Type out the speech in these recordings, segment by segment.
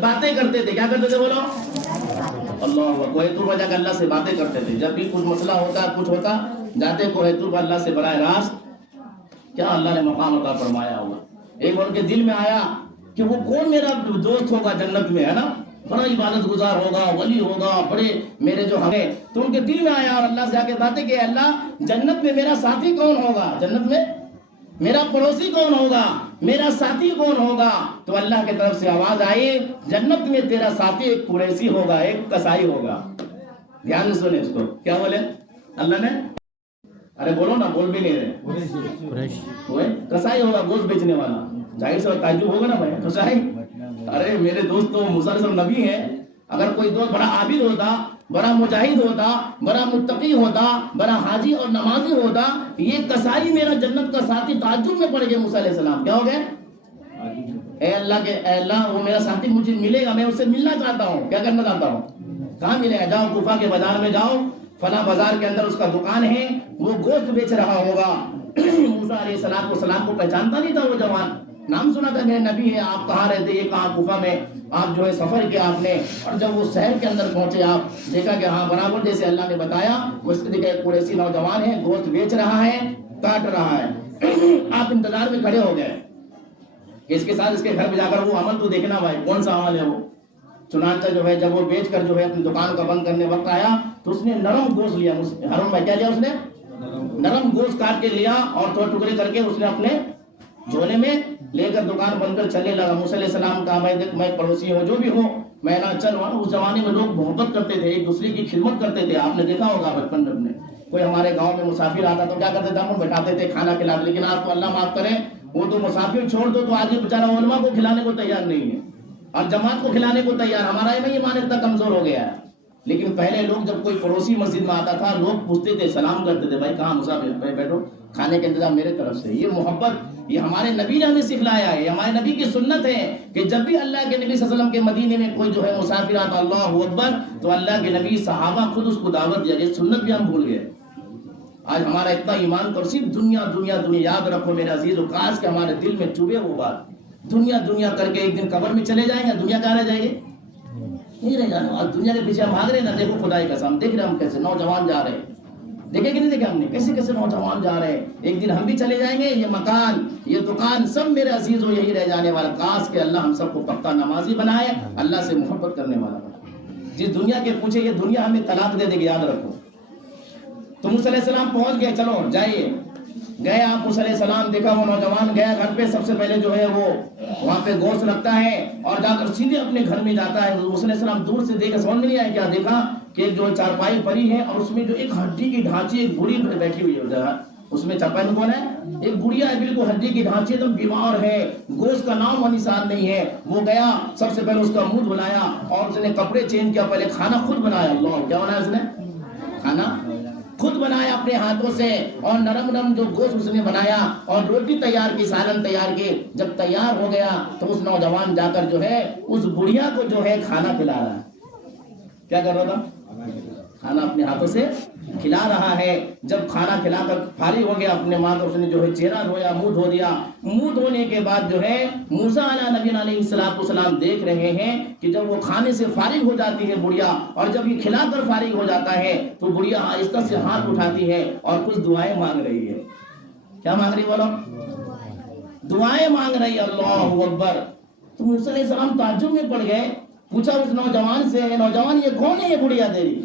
باتیں کرتے تھے. کیا کرتے تھے بولو؟ اللہ. کوہ طور پر جا کے اللہ سے باتیں کرتے تھے. جب بھی کچھ مسئلہ ہوتا کچھ ہوتا جاتے کوہ طور پر اللہ سے براہ راست. کیا اللہ نے مقام عطا فرمایا ہوگا. ایک ان کے دل میں آیا کہ وہ کون میرا دوست ہوگا جنت میں, ہے نا, بڑا عبادت گزار ہوگا, ولی ہوگا, بڑے میرے جو ہمیں. تو ان کے دل میں آیا اور اللہ سے جا کے باتیں کہ اللہ جنت میں میرا ساتھی کون ہوگا, جنت میں میرا پڑوسی کون ہوگا, میرا ساتھی کون ہوگا. تو اللہ کی طرف سے آواز آئی جنت میں تیرا ساتھی ایک قریشی ہوگا, ایک کسائی ہوگا. دھیان سے سنیں اس کو. کیا بولے اللہ نے؟ ارے بولو نا, بول بھی نہیں رہے. کسائی ہوگا, گوشت بیچنے والا. ظاہر سے تعجب ہوگا نا بھائی, کسائی. ارے میرے دوست تو موسیٰ علیہ السلام نبی ہیں. اگر کوئی دوست بڑا عابد ہوتا, بڑا مجاہد ہوتا, بڑا متقی ہوتا, بڑا حاجی اور نمازی ہوتا, یہ کسائی میرا جنت کا ساتھی. تعجب میں پڑ گئے موسیٰ علیہ السلام. کیا ہو گئے؟ اے اللہ وہ میرا ساتھی مجھے ملے گا, میں اس سے ملنا چاہتا ہوں. کیا کرنا چاہتا ہوں؟ کہاں ملے گا؟ جاؤ کوفہ کے بازار میں جاؤ, فلاں بازار کے اندر اس کا دکان ہے, وہ گوشت بیچ رہا ہوگا. موسیٰ علیہ السلام کو پہچانتا نہیں تھا وہ جوان. نام سنا تھا میرے نبی ہے, آپ کہاں رہتے, یہ کہاں کوفہ میں آپ جو ہے سفر کیا آپ نے. اور جب وہ شہر کے اندر پہنچے آپ دیکھا کہ ہاں برابر جیسے اللہ نے بتایا اس کے دیکھا قریشی نوجوان ہے, گوشت بیچ رہا ہے, کاٹ رہا ہے. آپ انتظار میں کھڑے ہو گئے کہ اس کے ساتھ اس کے گھر پہ جا کر وہ عمل تو دیکھنا بھائی کون سا عمل ہے وہ. چنانچہ جو ہے جب وہ بیچ کر جو ہے اپنی دکان کا بند کرنے وقت آیا تو اس نے نرم گوشت لیا. حرم میں کیا لیا اس نے؟ نرم گوشت کاٹ کے لیا اور تھوڑے ٹکڑے کر کے اس نے اپنے جھولے میں لے کر دکان بند کر چلنے لگا. موسیٰ علیہ السلام کہا میں پڑوسی ہوں, جو بھی ہوں میں نہ چل رہا ہوں. اس زمانے میں لوگ محبت کرتے تھے, ایک دوسرے کی خدمت کرتے تھے. آپ نے دیکھا ہوگا بچپن میں اپنے, کوئی ہمارے گاؤں میں مسافر آتا تو کیا کرتے تھے, ہم بٹھاتے تھے کھانا کھلاتے. لیکن آپ کو اللہ معاف کرے, وہ تو مسافر چھوڑ دو تو آج بیچارہ علماء کو کھلانے کو تیار نہیں ہے اور جماعت کو کھلانے کو تیار. ہمارا ایمان اتنا کمزور ہو گیا ہے. لیکن پہلے لوگ جب کوئی پڑوسی مسجد میں آتا تھا لوگ پوچھتے تھے, سلام کرتے تھے, بھائی کہاں مسافر, بھائی بیٹھو, کھانے کا انتظام میرے طرف سے. یہ محبت یہ ہمارے نبی نے ہمیں سکھلایا ہے. یہ ہمارے نبی کی سنت ہے کہ جب بھی اللہ کے نبی صلی اللہ علیہ وسلم کے مدینے میں کوئی جو ہے مسافر آتا, اللہ اکبر, تو اللہ کے نبی صحابہ خود اس کو دعوت دیا. یہ سنت بھی ہم بھول گئے. آج ہمارا اتنا ایمان کر صرف دنیا دنیا دنیا. یاد رکھو میرے عزیز و کاش کہ ہمارے دل میں چبھے وہ بات, دنیا دنیا کر کے ایک دن قبر میں چلے جائیں گے, دنیا کہاں رہ جائے گی, نہیں رہ جانا. آج دنیا کے پیچھے ہم بھاگ رہے ہیں نا. دیکھو خدا کی قسم, دیکھ رہے ہم کیسے نوجوان جا رہے ہیں, دیکھے کہ نہیں دیکھا ہم نے کیسے کیسے نوجوان جا رہے ہیں. ایک دن ہم بھی چلے جائیں گے. یہ مکان یہ دکان سب میرے عزیز و یہی رہ جانے والا. کاش کہ اللہ ہم سب کو پختہ نمازی بنائے, اللہ سے محبت کرنے والا بنائے. جس دنیا کے پوچھے یہ دنیا ہمیں طلاق دے دے گی, یاد رکھو. تو موسیٰ علیہ السلام پہنچ گئے, چلو جائیے. گئے آپ موسیٰ علیہ السلام, دیکھا وہ نوجوان گیا گھر پہ. سب سے پہلے جو ہے وہ وہاں پہ گوشت رکھتا ہے اور جا کر سیدھے اپنے گھر میں جاتا ہے. موسیٰ علیہ السلام دور سے دیکھا, سمجھ میں نہیں آیا کیا دیکھا کہ جو چارپائی پڑی ہے اور اس میں جو ایک ہڈی کی ڈھانچی ایک بوڑھی بیٹھی ہوئی ہے. اس میں چارپائی میں کون ہے؟ ایک بڑھیا ہے, بالکل ہڈی کی ڈھانچی, ایک دم بیمار ہے, گوشت کا نام و نشان نہیں ہے. وہ گیا, سب سے پہلے اس کا منہ دھلایا اور اس نے کپڑے چینج کیا, پہلے کھانا خود بنایا. اللہ, کیا بنایا اس نے؟ کھانا خود بنایا اپنے ہاتھوں سے, اور نرم نرم جو گوشت اس نے بنایا اور روٹی تیار کی, سالن تیار کی. جب تیار ہو گیا تو اس نوجوان جا کر جو ہے اس بڑھیا کو جو ہے کھانا کھلا رہا ہے. کیا کر رہا تھا؟ کھانا اپنے ہاتھوں سے کھلا رہا ہے. جب کھانا کھلا کر فارغ ہو گیا اپنے ماں, تو اس نے جو ہے چہرہ دھویا, منہ دھو دیا. منہ دھونے کے بعد جو ہے موسیٰ علیہ السلام دیکھ رہے ہیں کہ جب وہ کھانے سے فارغ ہو جاتی ہے بڑھیا, اور جب یہ کھلا کر فارغ ہو جاتا ہے تو بڑھیا آہستہ سے ہاتھ اٹھاتی ہے اور کچھ دعائیں مانگ رہی ہے. کیا مانگ رہی بولو؟ دعائیں مانگ رہی ہے. اللہ اکبر. تو موسیٰ علیہ السلام تعجب میں پڑ گئے. پوچھا اس نوجوان سے, نوجوان یہ کون ہے یہ بڑھیا تیری,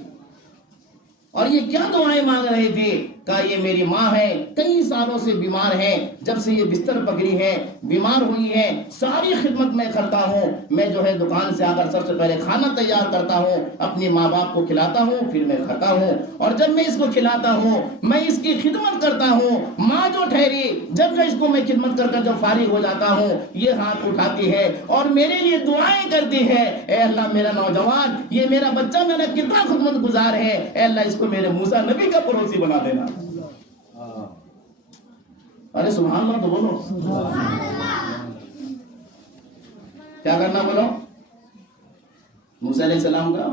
اور یہ کیا دعائیں مانگ رہے تھے؟ کہا یہ میری ماں ہے, کئی سالوں سے بیمار ہے, جب سے یہ بستر پکڑی ہے بیمار ہوئی ہے. ساری خدمت میں کرتا ہوں, میں جو ہے دکان سے آ کر سب سے پہلے کھانا تیار کرتا ہوں, اپنی ماں باپ کو کھلاتا ہوں, پھر میں کھاتا ہوں, اور جب میں اس کو کھلاتا ہوں میں اس کی خدمت کرتا ہوں. ماں جو ٹھہری, جب اس کو میں خدمت کر جب فارغ ہو جاتا ہوں یہ ہاتھ اٹھاتی ہے اور میرے لیے دعائیں کرتی ہے. اے اللہ میرا نوجوان, یہ میرا بچہ میرا کتنا خدمت گزار ہے, اے اللہ اس کو میرے موسیٰ نبی کا پڑوسی بنا دینا. ارے سبحان اللہ تو بولو. کیا کرنا بولو؟ موسیٰ علیہ السلام کا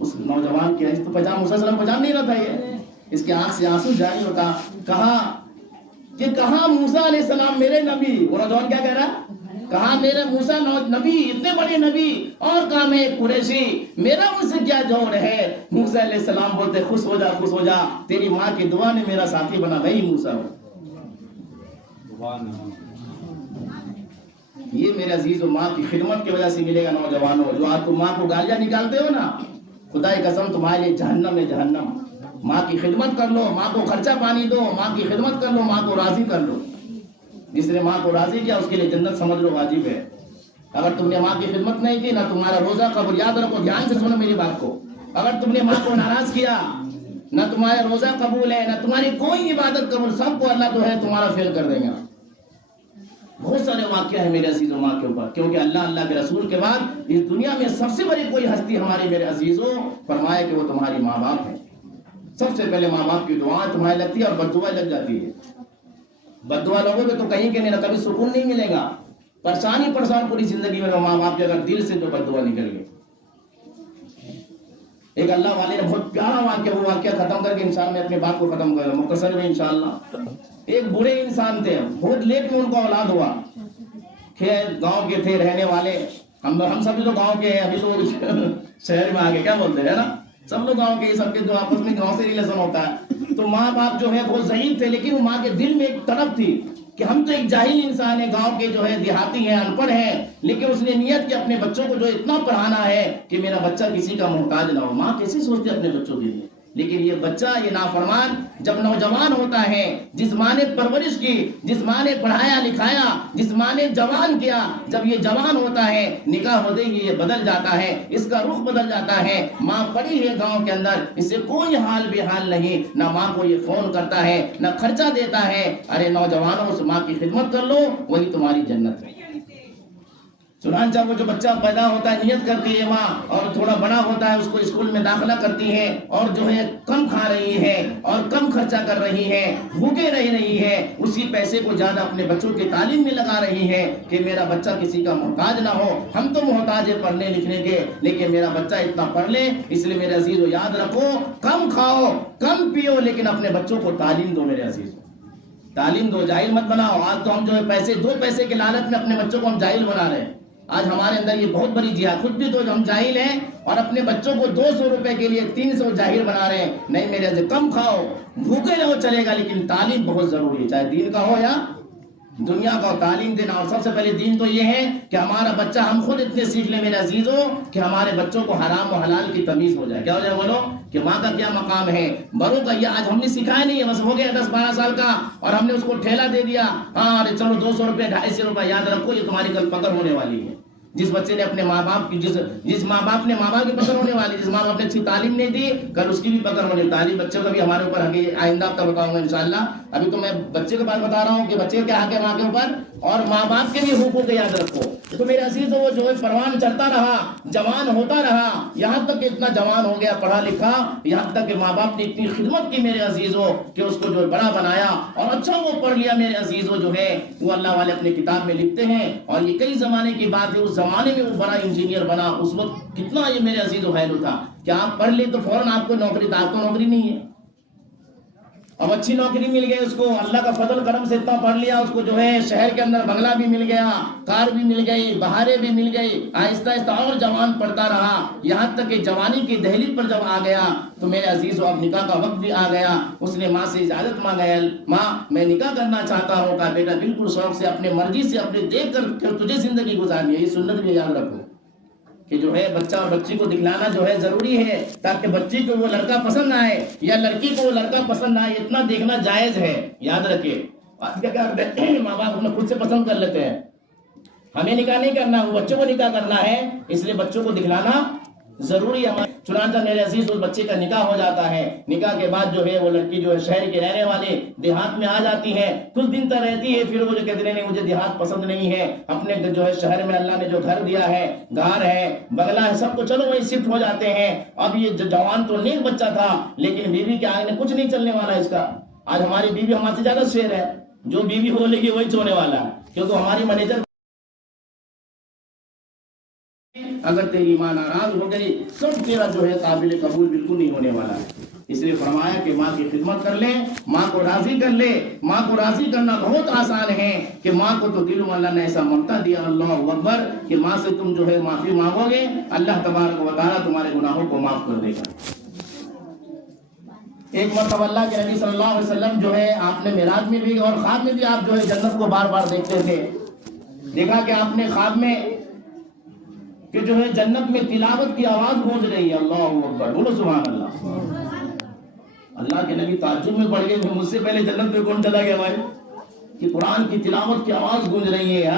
اس نوجوان کی تو پہچان موسیٰ علیہ السلام پہچان نہیں رہا تھا. یہ اس کے آنکھ سے آنسو جاری ہوتا. کہا موسیٰ علیہ السلام میرے نبی. وہ نوجوان کیا کہہ رہا؟ کہا میرے موسیٰ نبی اتنے بڑے نبی اور کہا میں ایک قریشی، میرا مجھ سے کیا جوڑ ہے؟ موسیٰ علیہ السلام بولتے خوش ہو جا خوش ہو جا، تیری ماں کی دعا نے میرا ساتھی بنا، میں ہی موسیٰ ہوں۔ یہ میرے عزیز و ماں کی خدمت کی وجہ سے ملے گا نوجوانوں۔ جو آپ کو ماں کو گالیاں نکالتے ہو نا، خدا کی قسم تمہارے لیے جہنم ہے جہنم۔ ماں کی خدمت کر لو، ماں کو خرچہ پانی دو، ماں کی خدمت کر لو، ماں کو راضی کر لو۔ جس نے ماں کو راضی کیا اس کے لیے جنت سمجھ لو واجب ہے۔ اگر تم نے ماں کی خدمت نہیں کی، نہ تمہارا روزہ قبول، یاد رکھو، دھیان سے سنو میری بات کو، اگر تم نے ماں کو ناراض کیا، نہ تمہارا روزہ قبول ہے، نہ تمہاری کوئی عبادت قبول، سب کو اللہ جو ہے تمہارا فیل کر دے گا۔ بہت سارے واقعہ ہیں میرے عزیزوں ماں کے اوپر، کیونکہ اللہ کے رسول کے بعد اس دنیا میں سب سے بڑی کوئی ہستی ہماری میرے عزیزوں فرمایا کہ وہ تمہاری ماں باپ ہیں۔ سب سے پہلے ماں باپ کی دعائیں تمہاری لگتی ہے اور بد دعا لگ جاتی ہے۔ بد دعا لوگوں گے تو کہیں کہ نہیں، کبھی سکون نہیں ملے گا، پریشان پوری زندگی میں ماں باپ کے اگر دل سے جو بد دعا نکل گئی۔ ایک اللہ والے نے بہت پیارا واقعہ، وہ واقعہ ختم کر کے انشاءاللہ میں اپنے بات کو ختم کروں مختصر میں انشاءاللہ۔ ایک بڑے انسان تھے، بہت لیٹ میں ان کو اولاد ہوا، گاؤں کے تھے رہنے والے، ہم سب تو گاؤں کے ہیں، ابھی تو شہر میں آگے کیا بولتے ہیں نا، سب لوگ گاؤں کے، سب کے جو آپس میں گاؤں سے ریلیشن ہوتا ہے۔ تو ماں باپ جو ہے بہت ضعیف تھے، لیکن ماں کے دل میں ایک طلب تھی کہ ہم تو ایک جاہل انسان ہیں، گاؤں کے جو ہے دیہاتی ہیں، ان پڑھ ہیں، لیکن اس نے نیت کہ اپنے بچوں کو جو اتنا پڑھانا ہے کہ میرا بچہ کسی کا محتاج نہ ہو۔ ماں کیسے سوچتی ہے اپنے بچوں کے لیے، لیکن یہ بچہ، یہ نافرمان جب نوجوان ہوتا ہے، جس ماں نے پرورش کی، جس ماں نے پڑھایا لکھایا، جس ماں نے جوان کیا، جب یہ جوان ہوتا ہے، نکاح ہوتے ہی یہ بدل جاتا ہے، اس کا رخ بدل جاتا ہے۔ ماں پڑی ہے گاؤں کے اندر، اس سے کوئی حال بے حال نہیں، نہ ماں کو یہ فون کرتا ہے، نہ خرچہ دیتا ہے۔ ارے نوجوانوں، اس ماں کی خدمت کر لو، وہی تمہاری جنت ہے۔ چنانچہ وہ جو بچہ پیدا ہوتا ہے، نیت کرتی ہے ماں، اور تھوڑا بڑا ہوتا ہے، اس کو اسکول میں داخلہ کرتی ہے، اور جو ہے کم کھا رہی ہے اور کم خرچہ کر رہی ہے، بھوکے رہ رہی ہے، اسی پیسے کو زیادہ اپنے بچوں کی تعلیم میں لگا رہی ہے کہ میرا بچہ کسی کا محتاج نہ ہو۔ ہم تو محتاج ہیں پڑھنے لکھنے کے، لیکن میرا بچہ اتنا پڑھ لے۔ اس لیے میرے عزیزو یاد رکھو، کم کھاؤ کم پیو، لیکن اپنے بچوں کو تعلیم دو میرے عزیزو، تعلیم دو، جاہل مت بناؤ۔ آج تو ہم جو ہے پیسے، دو پیسے کے لالچ میں اپنے بچوں کو ہم جاہل بنا رہے ہیں۔ آج ہمارے اندر یہ بہت بڑی جہاد، خود بھی تو ہم جاہل ہیں اور اپنے بچوں کو 200 روپے کے لیے 300 جاہل بنا رہے ہیں۔ نہیں میرے عزیز، کم کھاؤ بھوکے رہو چلے گا، لیکن تعلیم بہت ضروری ہے، چاہے دین کا ہو یا دنیا کا ہو، تعلیم دینا۔ اور سب سے پہلے دین تو یہ ہے کہ ہمارا بچہ، ہم خود اتنے سیکھ لیں میرے عزیزوں کہ ہمارے بچوں کو حرام و حلال کی تمیز ہو جائے۔ کیا ہو جائے بولو؟ کہ ماں کا کیا مقام ہے، بڑوں کا۔ یہ آج ہم نے سکھایا نہیں ہے، بس ہو گیا 10-12 سال کا اور ہم نے اس کو ٹھیلا دے دیا، ہاں ارے چلو 200 روپے 250 روپے۔ یاد رکھو یہ تمہاری کل پکڑ ہونے والی ہے۔ جس بچے نے اپنے ماں باپ کی، جس ماں باپ نے ماں باپ کی پکڑ ہونے والی، جس ماں باپ نے اچھی تعلیم نہیں دی، کل اس کی بھی پکڑ ہونے۔ تعلیم بچوں کا بھی ہمارے اوپر ہے، آئندہ آپ کا بتاؤں گا انشاءاللہ۔ ابھی تو میں بچے کے بات بتا رہا ہوں کہ بچے کا کیا حق ہے ماں کے اوپر، اور ماں باپ کے بھی حقوق یاد رکھو۔ تو میرے عزیز وہ جو ہے پروان چڑھتا رہا، جوان ہوتا رہا، یہاں تک کہ اتنا جوان ہو گیا، پڑھا لکھا، یہاں تک کہ ماں باپ نے اتنی خدمت کی میرے عزیزوں کہ اس کو جو ہے بڑا بنایا اور اچھا وہ پڑھ لیا میرے عزیزوں۔ جو ہے وہ اللہ والے اپنے کتاب میں لکھتے ہیں، اور یہ کئی زمانے کی بات ہے، اس زمانے میں وہ بڑا انجینئر بنا۔ اس وقت کتنا یہ میرے عزیزوں ویلیو تھا کہ آپ پڑھ لیں تو فوراً آپ کو نوکری، آپ کو نوکری نہیں ہے، اب اچھی نوکری مل گئی اس کو، اللہ کا فضل کرم سے اتنا پڑھ لیا، اس کو جو ہے شہر کے اندر بنگلہ بھی مل گیا، کار بھی مل گئی، بہاریں بھی مل گئی۔ آہستہ آہستہ اور جوان پڑھتا رہا، یہاں تک کہ جوانی کی دہلیز پر جب آ گیا تو میرے عزیزو اب نکاح کا وقت بھی آ گیا۔ اس نے ماں سے اجازت مانگا، ماں میں نکاح کرنا چاہتا ہوں۔ کہا بیٹا بالکل شوق سے، اپنے مرضی سے، اپنے دیکھ کر تجھے زندگی گزارنی ہے۔ یہ سنت بھی یاد رکھو کہ جو ہے بچہ اور بچی کو دکھلانا جو ہے ضروری ہے، تاکہ بچی کو وہ لڑکا پسند آئے یا لڑکی کو وہ لڑکا پسند آئے، اتنا دیکھنا جائز ہے، یاد رکھیے۔ ماں باپ اپنے خود سے پسند کر لیتے ہیں، ہمیں نکاح نہیں کرنا، وہ بچوں کو نکاح کرنا ہے، اس لیے بچوں کو دکھلانا ضروری ہے۔ چنانچہ میرے عزیز اس بچے کا نکاح ہو جاتا ہے۔ نکاح کے بعد جو ہے وہ لڑکی جو ہے شہر کے رہنے والے دیہات میں آ جاتی ہے، کچھ دن تک رہتی ہے، پھر وہ جو کہتے ہیں مجھے دیہات پسند نہیں ہے، اپنے جو ہے شہر میں اللہ نے جو گھر دیا ہے، گھر ہے، بنگلہ ہے، سب کو چلو وہیں شفٹ ہو جاتے ہیں۔ اب یہ جوان تو نیک بچہ تھا، لیکن بیوی کے آگے کچھ نہیں چلنے والا اس کا۔ آج ہماری بیوی ہمارے سے زیادہ شیر ہے، جو بیوی بولے گی وہی چھوڑنے والا ہے، کیونکہ ہماری مینیجر اگر تیری ماں ناراض ہو گئی، سب تیرا جو ہے قابل قبول بالکل نہیں ہونے والا ہے۔ اس لیے فرمایا کہ ماں کی خدمت کر لے، ماں کو راضی کر لے۔ ماں کو راضی کرنا بہت آسان ہے کہ ماں کو تو دل میں اللہ نے ایسا ممتا دیا، اللہ اکبر، کہ ماں سے تم جو ہے معافی مانگو گے، اللہ تبارک و تعالیٰ تمہارے گناہوں کو معاف کر دے گا۔ ایک مرتبہ اللہ کے نبی صلی اللہ علیہ وسلم جو ہے آپ نے معراج میں بھی اور خواب میں بھی آپ جو ہے جنت کو بار بار دیکھتے تھے۔ دیکھا کہ آپ نے خواب میں کہ جو ہے جنت میں تلاوت کی آواز گونج رہی ہے، اللہ اکبر، بولو سبحان اللہ۔ اللہ کے نبی تعجب میں پڑ گئے کہ مجھ سے پہلے جنت میں کون چلا گیا بھائی، کہ قرآن کی تلاوت کی آواز گونج رہی ہے۔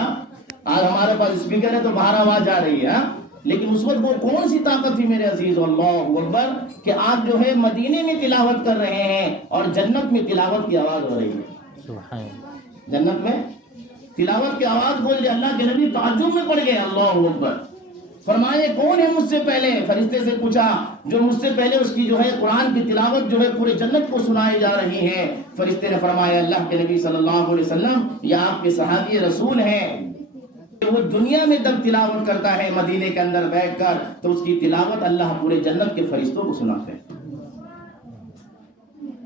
آج ہمارے پاس اسپیکر ہے تو باہر آواز جا رہی ہے، لیکن اس وقت وہ کون سی طاقت تھی میرے عزیز، اللہ اکبر، کہ آپ جو ہے مدینے میں تلاوت کر رہے ہیں اور جنت میں تلاوت کی آواز ہو رہی ہے۔ جنت میں تلاوت کی آواز گونج رہی، اللہ کے نبی تعجب میں پڑ گئے، اللہ اکبر۔ فرمائے کون ہے مجھ سے پہلے؟ فرشتے سے پوچھا جو مجھ سے پہلے اس کی جو ہے قرآن کی تلاوت جو ہے پورے جنت کو سنائی جا رہی ہے۔ فرشتے نے فرمایا اللہ کے نبی صلی اللہ علیہ وسلم یہ آپ کے صحابی رسول ہیں، وہ دنیا میں جب تلاوت کرتا ہے مدینے کے اندر بیٹھ کر تو اس کی تلاوت اللہ پورے جنت کے فرشتوں کو سناتے ہیں۔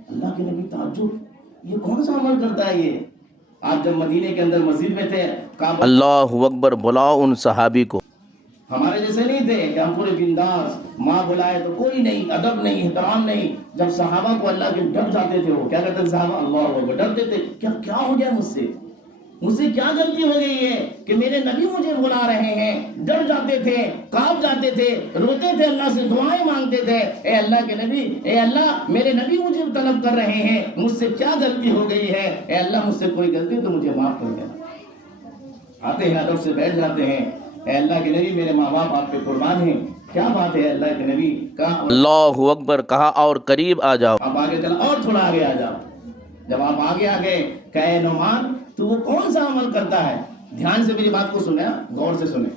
اللہ کے نبی تعجب، یہ کون سا عمل کرتا ہے یہ؟ آپ جب مدینے کے اندر مسجد میں تھے، اللہ اکبر، بلاؤ ان صحابی کو۔ ہمارے جیسے نہیں تھے کہ ہم پورے بنداس، ماں بلائے تو کوئی نہیں، ادب نہیں، احترام نہیں۔ جب صحابہ کو اللہ کے ڈر جاتے تھے، وہ کیا کہتے تھے صحابہ؟ اللہ اکبر، ڈرتے تھے، کیا ہو گیا مجھ سے کیا غلطی ہو گئی ہے کہ میرے نبی مجھے بلا رہے ہیں؟ ڈر جاتے تھے، کانپ جاتے تھے، روتے تھے، اللہ سے دعائیں مانگتے تھے، اے اللہ کے نبی، اے اللہ میرے نبی مجھے طلب کر رہے ہیں، مجھ سے کیا غلطی ہو گئی ہے؟ اے اللہ مجھ سے کوئی غلطی تو مجھے معاف کر دینا۔ آتے ہیں ادب سے بیٹھ جاتے ہیں، اے اللہ کے نبی میرے ماں باپ آپ پہ قربان ہیں۔ کیا بات ہے، اللہ کے نبی کہا اللہ اکبر، کہا اور قریب آ جاؤ۔ آپ آگے چلا اور تھوڑا آگے آ جاؤ۔ جب آپ آگے آگے کہے نعمان تو وہ کون سا عمل کرتا ہے؟ دھیان سے میری بات کو سنیں، غور سے سنیں۔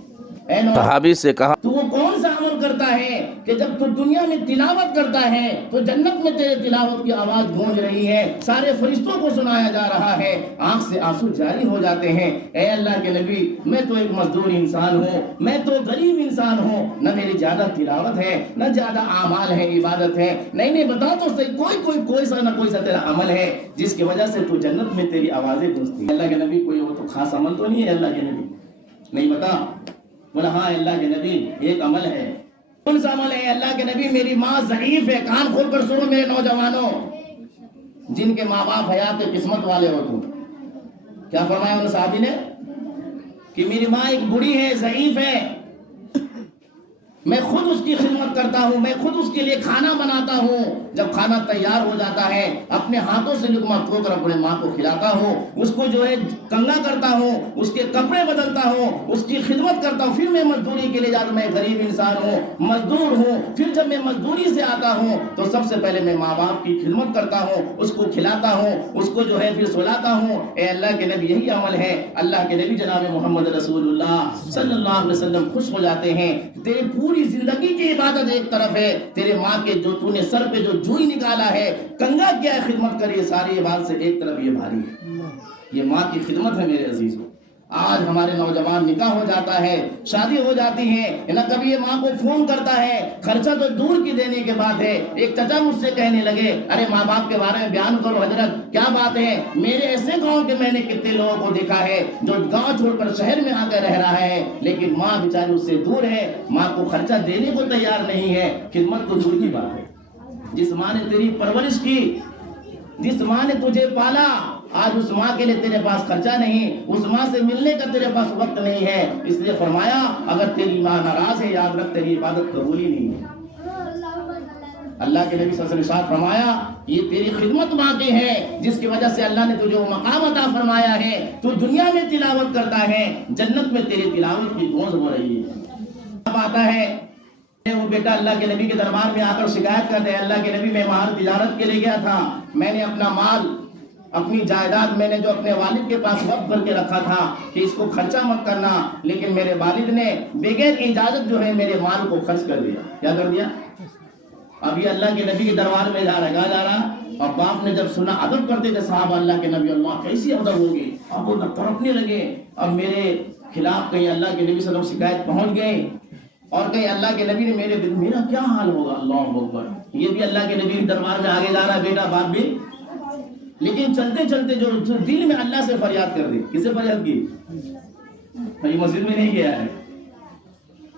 اے نعمان صحابی سے کہا تو وہ کون سا عمل کرتا ہے کہ جب تو دنیا میں تلاوت کرتا ہے تو جنت میں تیرے تلاوت کی آواز گونج رہی ہے، سارے فرشتوں کو سنایا جا رہا ہے، آنکھ سے آنسو جاری ہو جاتے ہیں۔ اے اللہ کے نبی میں تو ایک مزدور انسان ہوں، میں تو غریب انسان ہوں، نہ میری زیادہ تلاوت ہے نہ زیادہ اعمال ہے، عبادت ہے، نہیں بتا تو صحیح، کوئی سا نہ کوئی سا تیرا عمل ہے جس کی وجہ سے تو جنت میں تیری آوازیں گونجتی ہیں۔ اللہ کے نبی کوئی وہ تو خاص عمل تو نہیں ہے؟ اللہ کے نبی نہیں بتا؟ بولا ہاں اللہ کے نبی ایک عمل ہے۔ کون سا عمل ہے؟ اللہ کے نبی میری ماں ضعیف ہے، کان کھول کر سنو میرے نوجوانوں، جن کے ماں باپ حیات قسمت والے ہو تم۔ کیا فرمایا ان صحابی نے؟ کہ میری ماں ایک بوڑھی ہے، ضعیف ہے، میں خود اس کی خدمت کرتا ہوں، میں خود اس کے لیے کھانا بناتا ہوں، جب کھانا تیار ہو جاتا ہے اپنے ہاتھوں سے لقمہ کھو کر اپنے ماں کو کھلاتا ہوں، اس کو جو ہے کنگا کرتا ہوں، اس کے کپڑے بدلتا ہوں، اس کی خدمت کرتا ہوں، پھر میں مزدوری کے لیے جاتا ہوں، میں غریب انسان ہوں، مزدور ہوں، پھر جب میں مزدوری سے آتا ہوں تو سب سے پہلے میں ماں باپ کی خدمت کرتا ہوں، اس کو کھلاتا ہوں، اس کو جو ہے پھر سلاتا ہوں۔ اے اللہ کے نبی یہی عمل ہے۔ اللہ کے نبی جناب محمد رسول اللہ صلی اللہ علیہ وسلم خوش ہو جاتے ہیں، تیری پوری زندگی کی عبادت ایک طرف ہے، تیرے ماں کے جو تو نے سر پہ جو جوئی نکالا ہے، کنگا کیا ہے، خدمت کری، ساری عبادت سے ایک طرف یہ بھاری ہے، یہ ماں کی خدمت ہے میرے عزیزوں۔ آج ہمارے نوجوان نکاح ہو جاتا ہے، شادی ہو جاتی ہے، نہ کبھی یہ ماں کو فون کرتا ہے، خرچہ تو دور کی دینے کے بعد ہے۔ ایک چچا مجھ سے کہنے لگے ارے ماں باپ کے بارے میں بیان کرو حضرت، کیا بات ہے؟ میرے ایسے گاؤں کے میں نے کتنے لوگوں کو دیکھا ہے جو گاؤں چھوڑ کر شہر میں آ کر رہ رہا ہے، لیکن ماں بیچاری اس سے دور ہے، ماں کو خرچہ دینے کو تیار نہیں ہے، خدمت تو دور کی بات ہے۔ جس ماں نے تیری پرورش کی، جس ماں نے تجھے پالا، آج اس ماں کے لیے تیرے پاس خرچہ نہیں، اس ماں سے ملنے کا تیرے پاس وقت نہیں ہے، اس لیے فرمایا اگر تیری ماں ناراض ہے یاد رکھ تیری عبادت قبول ہی نہیں ہے۔ اللہ کے نبی صلی اللہ علیہ وسلم فرمایا یہ تیری خدمت ماں کی ہے جس کی وجہ سے اللہ نے تجھے وہ مقام عطا فرمایا ہے، تو دنیا میں تلاوت کرتا ہے، جنت میں تیری تلاوت کی گونج ہو رہی ہے۔ اب آتا ہے وہ بیٹا اللہ کے نبی کے دربار میں آ کر شکایت کرتے ہیں، اللہ کے نبی میں باہر تجارت کے لیے گیا تھا، میں نے اپنا مال اپنی جائیداد میں نے جو اپنے والد کے پاس وقف کر کے رکھا تھا کہ اس کو خرچہ مت کرنا، لیکن میرے والد نے بغیر اجازت جو ہے میرے مال کو خرچ کر دیا۔ کیا کر دیا؟ اب یہ اللہ کے نبی کے دربار میں جا رہا، اور باپ نے جب سنا، ادب کرتے تھے صحابہ اللہ کے نبی، اللہ کیسی ادب ہوگی، اب وہ تڑپنے لگے، اب میرے خلاف کہیں اللہ کے نبی صلی اللہ علیہ وسلم شکایت پہنچ گئے اور کہیں اللہ کے نبی نے میرا کیا حال ہوگا، اللہ اکبر، یہ بھی اللہ کے نبی کے دربار میں آگے جا رہا ہے، بیٹا باپ بھی، لیکن چلتے چلتے جو دل میں اللہ سے فریاد کر دی، کس سے فریاد کی؟ یہ مسجد میں نہیں کیا ہے،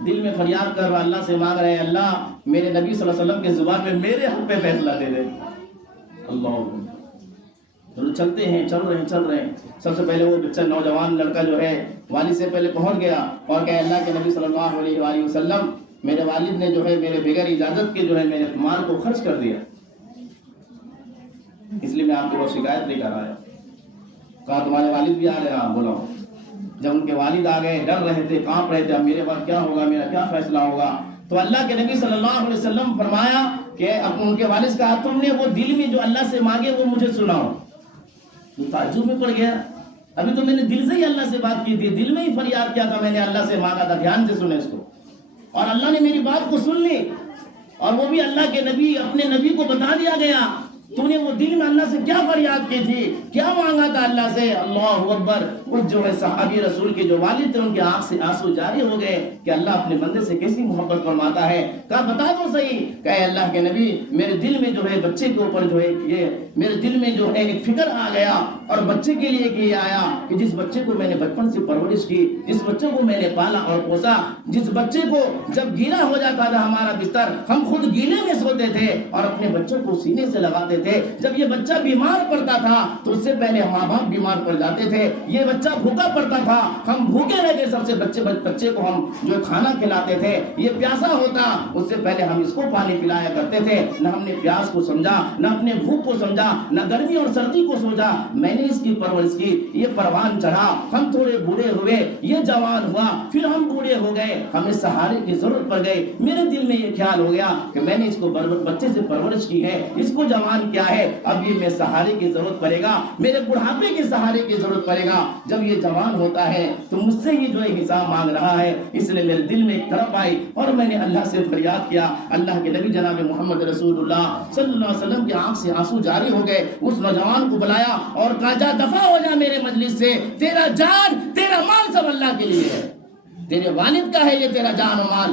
دل میں فریاد کر رہا، اللہ سے مانگ رہے ہیں، اللہ میرے نبی صلی اللہ علیہ وسلم کے زبان میں میرے حق پہ فیصلہ دے دے۔ اللہ چلتے ہیں، چل رہے ہیں، سب سے پہلے وہ بچہ نوجوان لڑکا جو ہے والد سے پہلے پہنچ گیا اور کہ اللہ کے نبی صلی اللہ علیہ وآلہ وسلم، میرے والد نے جو ہے میرے بغیر اجازت کے جو ہے میرے مال کو خرچ کر دیا، اس لیے میں آپ کو وہ شکایت لے کر آیا۔ کہا تمہارے والد بھی آ رہے ہیں؟ آپ بولا۔ جب ان کے والد آ گئے، ڈر رہے تھے، کانپ رہے تھے، اب میرے بعد کیا ہوگا، میرا کیا فیصلہ ہوگا، تو اللہ کے نبی صلی اللہ علیہ وسلم فرمایا کہ ان کے والد سے کہا تم نے وہ دل میں جو اللہ سے مانگے وہ مجھے سناؤ۔ وہ تعجب میں پڑ گیا، ابھی تو میں نے دل سے ہی اللہ سے بات کی تھی، دل میں ہی فریاد کیا تھا، میں نے اللہ سے مانگا تھا، دھیان سے سنے اس کو، اور اللہ نے میری بات کو سن لی، اور وہ بھی اللہ کے نبی، اپنے نبی کو بتا دیا گیا تو نے وہ دل میں اللہ سے کیا فریاد کی تھی، کیا مانگا تھا اللہ سے۔ اللہ اکبر۔ وہ جو ہے صحابی رسول کے جو والد تھے ان کے آنکھ سے آنسو جاری ہو گئے کہ اللہ اپنے بندے سے کیسی محبت فرماتا ہے۔ کہا بتا دو صحیح، کہ اللہ کے نبی میرے دل میں جو ہے بچے کے اوپر جو ہے یہ میرے دل میں جو ہے ایک فکر آ گیا، اور بچے کے لیے کہ یہ آیا کہ جس بچے کو میں نے بچپن سے پرورش کی، جس بچے کو میں نے پالا اور پوسا، جس بچے کو جب گیلا ہو جاتا تھا ہمارا بستر ہم خود گیلے میں سوتے تھے اور اپنے بچوں کو سینے سے لگاتے تھے، جب یہ بچہ بیمار پڑتا تھا تو اس سے پہلے ماں باپ بیمار پڑ جاتے تھے، یہ بچہ بھوکا پڑتا تھا ہم بھوکے رہ گئے، سب سے بچے کو ہم جو کھانا کھلاتے تھے، یہ پیاسا ہوتا اس سے پہلے ہم اس کو پانی پلایا کرتے تھے، نہ ہم نے پیاس کو سمجھا، نہ اپنے بھوک کو سمجھا، نہ گرمی اور سردی کو سوچا، میں نے اس کی پرورش کی، یہ پروان چڑھا، ہم تھوڑے بوڑھے ہوئے، یہ جوان ہوا، پھر ہم بوڑھے ہو گئے، ہمیں سہارے کی ضرورت پڑ گئی، میرے دل میں یہ خیال ہو گیا کہ میں نے اس کو بچے سے پرورش کی ہے، اس کو جوان کیا ہے، اب یہ میں سہارے کی ضرورت پڑے گا، میرے بڑھاپے کے سہارے کی ضرورت پڑے گا، جب یہ جوان ہوتا ہے تو مجھ سے یہ جو ہے حساب مانگ رہا ہے، اس لیے میرے دل میں ایک طرف آئی اور میں نے اللہ سے فریاد کیا۔ اللہ کے نبی جناب محمد رسول اللہ صلی اللہ علیہ وسلم کی آنکھ سے آنسو جاری ہو گئے، اس نوجوان کو بلایا اور کہا جا دفع ہو جا میرے مجلس سے، تیرا جان تیرا مال سب اللہ کے لیے ہے، تیرے والد کا ہے یہ تیرا جان و مال،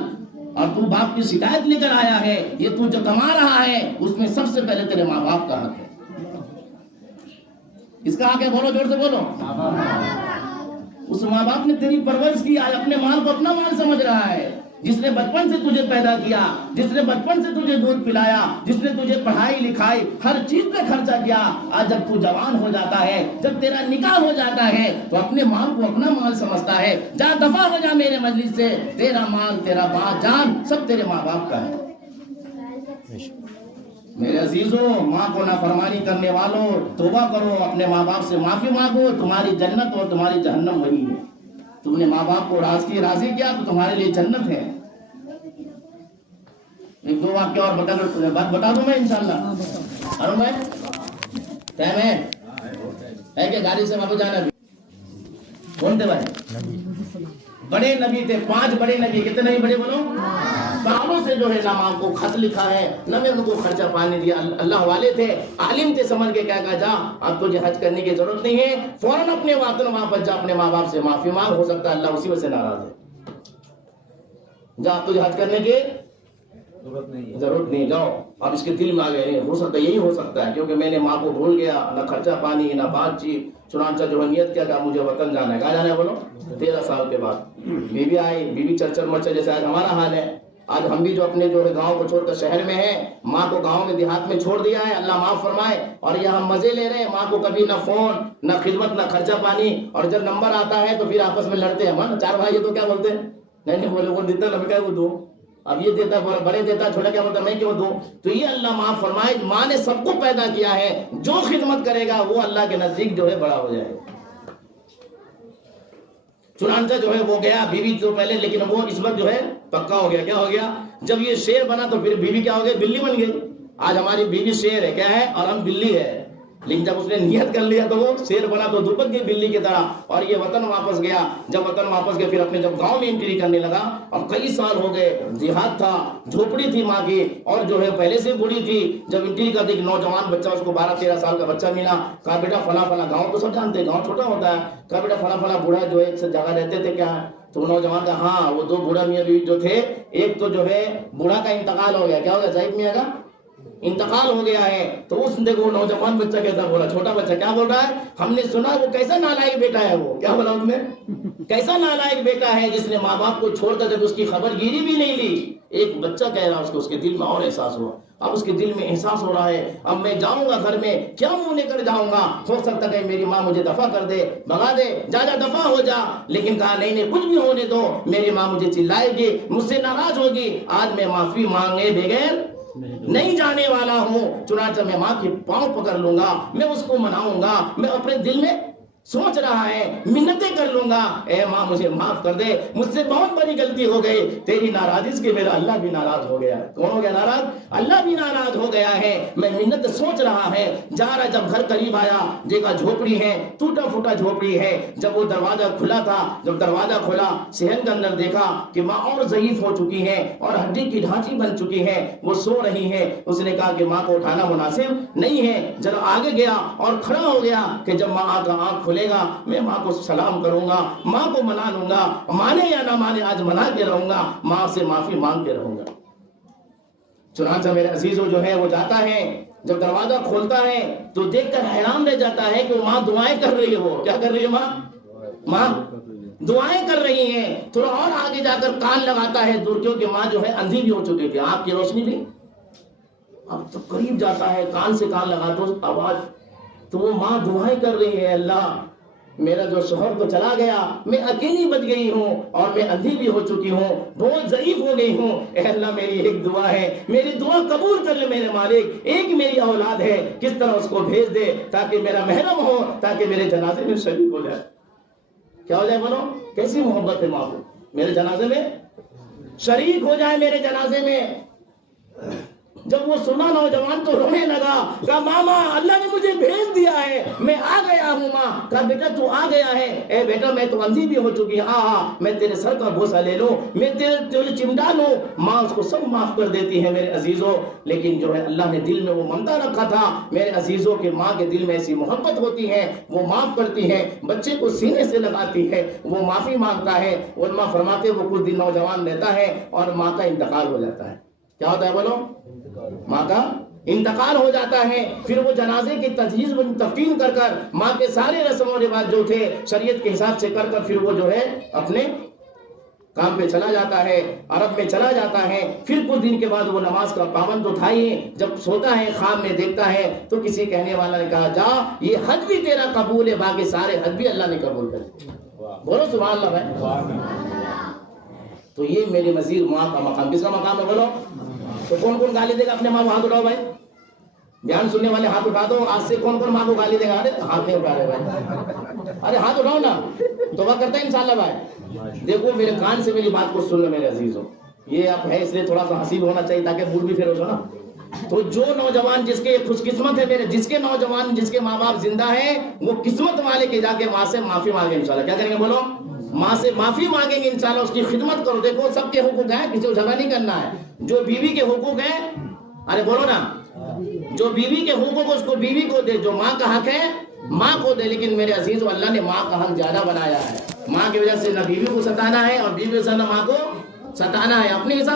اور تو باپ کی شکایت لے کر آیا ہے، یہ تو جو کما رہا ہے اس میں سب سے پہلے تیرے ماں باپ کا حق ہے۔ اس کا حق ہے، بولو زور سے بولو۔ اس ماں باپ نے تیری پرورش کی، آج اپنے مال کو اپنا مال سمجھ رہا ہے، جس نے بچپن سے تجھے پیدا کیا، جس نے بچپن سے تجھے دودھ پلایا، جس نے تجھے پڑھائی لکھائی ہر چیز پہ خرچہ کیا، آج جب تو جوان ہو جاتا ہے، جب تیرا نکاح ہو جاتا ہے تو اپنے مال کو اپنا مال سمجھتا ہے، جا دفع ہو جا میرے مجلس سے، تیرا مال تیرا جان سب تیرے ماں باپ کا ہے۔ میرے عزیزوں، ماں کو نافرمانی کرنے والوں توبہ کرو، اپنے ماں باپ سے معافی مانگو، تمہاری جنت اور تمہاری جہنم وہی ہے۔ تم نے ماں باپ کو راضی کیا تو تمہارے لیے جنت ہے۔ ایک دو واقعہ اور بات بتا دوں میں انشاءاللہ، اور میں ٹائم ہے کہ گاڑی سے واپس جانا بھی؟ کون تھے بھائی؟ بڑے نبی تھے، 5 بڑے نبی، کتنے نبی بڑے بولو؟ سالوں سے جو ہے نہ ماں کو خط لکھا ہے، نہ میں ان کو خرچہ پانی دیا، اللہ والے تھے، عالم تھے، سمجھ کے کیا کہا، جا اب تجھے حج کرنے کی ضرورت نہیں ہے، فوراً اپنے وطن واپس جا، اپنے ماں باپ سے معافی مانگ، ہو سکتا ہے اللہ اسی وجہ سے ناراض ہے، جا تجھے حج کرنے کی ضرورت نہیں، جاؤ۔ اب اس کے دل میں آ گئے، نہیں ہو سکتا، یہی ہو سکتا ہے کیونکہ میں نے ماں کو بھول گیا، نہ خرچہ پانی نہ بات چیت، چنانچہ جو نیت کیا کہ مجھے وطن جانا ہے۔ کہاں جانا ہے بولو؟ 13 سال کے بعد بیوی آئی، بیوی چرچر مرچر جیسے آج ہمارا حال ہے، آج ہم بھی جو اپنے جو ہے گاؤں کو چھوڑ کر شہر میں ہیں، ماں کو گاؤں میں دیہات میں چھوڑ دیا ہے، اللہ معاف فرمائے، اور یہ ہم مزے لے رہے ہیں، ماں کو کبھی نہ فون نہ خدمت نہ خرچہ پانی، اور جب نمبر آتا ہے تو پھر آپس میں لڑتے ہیں، ماں 4 بھائی یہ تو کیا بولتے ہیں، نہیں بولے وہ دیتا لمبے کا وہ دو، اب یہ دیتا بڑے دیتا چھوٹا کیا بولتا میں کیوں دوں، تو یہ اللہ معاف فرمائے، ماں نے سب کو پیدا کیا ہے، جو خدمت کرے گا وہ اللہ کے نزدیک جو ہے بڑا ہو جائے گا۔ چنانچہ جو ہے وہ گیا، بیوی تو پہلے، لیکن وہ اس وقت جو ہے پکا ہو گیا، کیا ہو گیا، جب یہ شیر بنا تو پھر بیوی کیا ہو گئی، بلی بن گئی۔ آج ہماری بیوی شیر ہے، کیا ہے، اور ہم بلی ہے، لیکن جب اس نے نیت کر لیا تو وہ شیر بنا تو دپک گئی بلی کی طرح، اور یہ وطن واپس گیا۔ جب وطن واپس گیا پھر اپنے جب گاؤں میں انٹری کرنے لگا، اور کئی سال ہو گئے، دیہات تھا، جھوپڑی تھی ماں کی، اور جو ہے پہلے سے بوڑھی تھی، جب انٹری کا ایک نوجوان بچہ اس کو 12-13 سال کا بچہ ملا، کہا بیٹا فلاں فلاں، گاؤں تو سب جانتے ہیں، گاؤں چھوٹا ہوتا ہے، کہا بیٹا فلاں فلاں بوڑھا جو ہے ایک سے جگہ رہتے تھے، کیا تو نوجوان کا ہاں وہ دو بوڑھا میاں بیوی جو تھے، ایک تو جو ہے بوڑھا کا انتقال ہو گیا، کیا ہو گیا صاحب میاں کا انتقال ہو گیا ہے، تو اس دیکھو نوجوان بچہ کیسا بولا، چھوٹا بچہ کیا بول رہا ہے، ہم نے سنا وہ کیسا نالائق بیٹا ہے، وہ کیا بولا اس میں، کیسا نالائق بیٹا ہے جس نے ماں باپ کو چھوڑ کر اس کی خبر گیری بھی نہیں لی۔ ایک بچہ کہہ رہا اس کے دل میں اور احساس ہوا، اب اس کے دل میں احساس ہو رہا ہے اب میں جاؤں گا گھر میں کیا منہ لے کر جاؤں گا، ہو سکتا ہے میری ماں مجھے دفع کر دے، بھگا دے، جا جا دفع ہو جا، لیکن کہا نہیں نہیں کچھ بھی ہونے دو، میری ماں مجھے چلائے گی، مجھ سے ناراض ہوگی، آج میں معافی مانگے بغیر نہیں جانے والا ہوں، چنانچہ میں ماں کے پاؤں پکڑ لوں گا، میں اس کو مناؤں گا، میں اپنے دل میں سوچ رہا ہے منتیں کر لوں گا، اے ماں مجھے معاف کر دے، مجھ سے بہت بڑی غلطی ہو گئی، تیری ناراضی سے میرا اللہ بھی ناراض ہو گیا۔ کون ہو گیا ناراض؟ اللہ بھی ناراض ہو گیا ہے، میں منت سوچ رہا ہے، جا رہا، جب گھر قریب آیا دیکھا جھوپڑی ہے، ٹوٹا پھوٹا جھوپڑی ہے، جب وہ دروازہ کھلا تھا، جب دروازہ کھلا صحن کے اندر دیکھا کہ ماں اور ضعیف ہو چکی ہے اور ہڈی کی ڈھانچی بن چکی ہے، وہ سو رہی ہے، اس نے کہا کہ ماں کو اٹھانا مناسب نہیں ہے، ذرا آگے گیا اور کھڑا ہو گیا کہ جب ماں کا آنکھ کھلے گا میں ماں کو سلام کروں گا، ماں کو منا لوں گا، مانے یا نہ مانے آج منا کے رہوں گا، ماں سے معافی مانگ کے رہوں گا۔ چنانچہ میرے عزیزو جو ہے وہ جاتا ہے، جب دروازہ کھولتا ہے تو دیکھ کر حیران رہ جاتا ہے کہ ماں دعائیں کر رہی ہے، وہ کیا کر رہی ہے، ماں دعائیں کر رہی ہیں۔ تھوڑا اور آگے جا کر کان لگاتا ہے دور، کیونکہ ماں جو ہے اندھی بھی ہو چکی تھی، آنکھ کی روشنی بھی، اب تو قریب جاتا ہے کان سے کان لگا تو آواز، تو وہ ماں دعائیں کر رہی ہے، اللہ میرا جو شوہر تو چلا گیا، میں اکیلی بچ گئی ہوں اور میں اندھی بھی ہو چکی ہوں، بہت ضعیف ہو گئی ہوں، اے اللہ میری ایک دعا ہے، میری دعا قبول کر لے میرے مالک، ایک میری اولاد ہے، کس طرح اس کو بھیج دے تاکہ میرا محرم ہو، تاکہ میرے جنازے میں شریک ہو جائے۔ کیا ہو جائے بولو، کیسی محبت ہے ماں کو، میرے جنازے میں شریک ہو جائے، میرے جنازے میں۔ جب وہ سنا نوجوان تو رونے لگا، کہا ماما اللہ نے مجھے بھیج دیا ہے، میں آ گیا ہوں ماں۔ کہا بیٹا تو آ گیا ہے، اے بیٹا میں تو اندھی بھی ہو چکی ہاں میں تیرے سر کا بوسہ لے لوں، میں تیرے چمٹا لوں، ماں اس کو سب معاف کر دیتی ہے میرے عزیزوں۔ لیکن جو ہے اللہ نے دل میں وہ ممتا رکھا تھا میرے عزیزوں کہ ماں کے دل میں ایسی محبت ہوتی ہے، وہ معاف کرتی ہے، بچے کو سینے سے لگاتی ہے، وہ معافی مانگتا ہے۔ علماء فرماتے وہ کچھ دن نوجوان رہتا ہے اور ماں کا انتقال ہو جاتا ہے۔ کیا ہوتا ہے بولو، ماں کا انتقال ہو جاتا ہے، پھر وہ جنازے کی تجہیز و تکفین کر کر ماں کے سارے رسم و رواج جو تھے شریعت کے حساب سے کر کر پھر وہ جو ہے اپنے کام پہ چلا جاتا ہے، عرب میں چلا جاتا ہے۔ پھر کچھ دن کے بعد وہ نماز کا پابند تو تھا ہی، جب سوتا ہے خواب میں دیکھتا ہے تو کسی کہنے والا نے کہا جا یہ حج بھی تیرا قبول ہے، باقی سارے حج بھی اللہ نے قبول کر۔ بولو سبحان اللہ بھائی۔ تو یہ میرے مزید ماں کا مقام، کس کا مقام ہے بولو؟ تو کون کون گالی دے گا اپنے ماں کو؟ ہاتھ اٹھاؤ بھائی، بیان سننے والے ہاتھ اٹھا دو، آج سے کون کون ماں کو گالی دے گا؟ ارے ہاتھ نہیں اٹھا رہے بھائی، ارے ہاتھ اٹھاؤ نا، توبہ کرتا ہے انشاءاللہ بھائی۔ دیکھو میرے کان سے میری بات کو سن لو میرے عزیزوں، یہ اب ہے اس لیے تھوڑا سا حسیب ہونا چاہیے تاکہ موڈ بھی فریش ہو نا۔ تو جو نوجوان جس کے خوش قسمت ہے میرے، جس کے نوجوان جس کے ماں باپ زندہ ہیں، وہ قسمت والے کے جا کے ماں سے معافی مانگے انشاءاللہ۔ کیا کریں گے بولو؟ ماں سے معافی مانگیں گے انشاءاللہ، اس کی خدمت کرو۔ دیکھو سب کے حقوق ہیں، کسی کو جھگڑا نہیں کرنا ہے۔ جو بیوی کے حقوق ہیں، ارے بولو نا، جو بیوی کے حقوق اس کو بیوی کو دے، جو ماں کا حق ہے ماں کو دے۔ لیکن میرے عزیزو اللہ نے ماں کا حق زیادہ بنایا ہے، ماں کی وجہ سے نہ بیوی کو ستانا ہے اور بیوی سے نہ ماں کو ستانا ہے، اپنے حساب